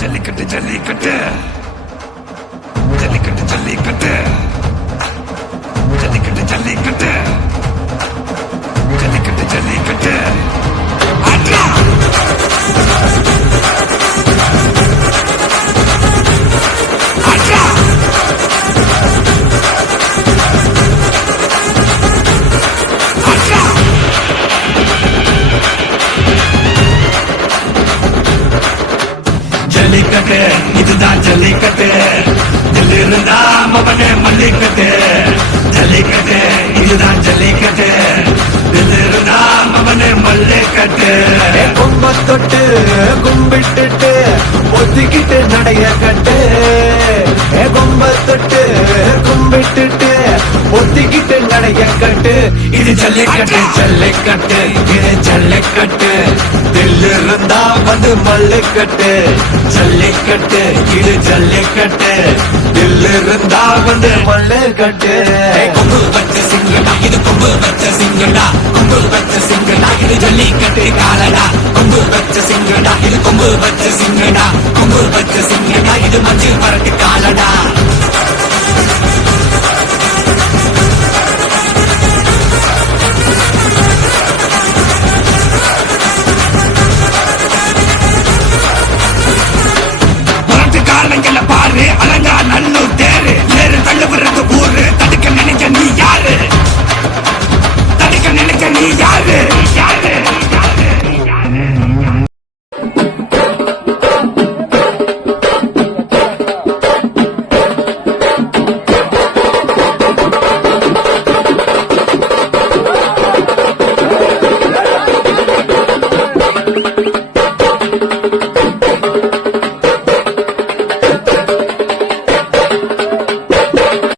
ஜல்லிக்கட்டு ஜல்லிக்கட்டு ஜல்லிக்கட்டு ஜல்லிக்கட்டு ஜல்லிக்கட்டு ஜல்லிக்கட்டு ஜல்லிக்கட்டு ஜல்லிக்கட்டு ஆட்ரா ஆட்ரா ஆட்ரா ஜல்லிக்கட்டு இதுதான் ஜல்லிக்கட்டு தில்லிருந்தா மவனே மல்லிக்கட்டு ஜல்லிக்கட்டு இதுதான் ஜல்லிக்கட்டு தில்லிருந்தா மவனே மல்லிக்கட்டு கும்ப தொட்டு கும்பிட்டுட்டு ஒத்திக்கிட்டு நடைய கட்டு கும்ப தொட்டு கும்பிட்டுட்டு ஒத்திக்கிட்டு நடைய கட்டு இது ஜல்லிக்கட்டு ஜல்லிக்கட்டு இது ஜல்லிக்கட்டு தில்லிருந்தா வந்து மல்லிக்கட்டு ஜல்லிக்கட்டு இது ஜல்லிக்கட்டு தில்லிருந்தா வந்து மல்லிக்கட்டு கொம்பு வச்ச சிங்கடா இது கொம்பு வச்ச சிங்கடா கொம்பு வச்ச சிங்கடா இது ஜல்லிக்கட்டு காலடா கொம்பு வச்ச சிங்கடா இது கொம்பு வச்ச சிங்கடா கொம்பு வச்ச சிங்கடா இது மஞ்சள் பரட்டு காலடா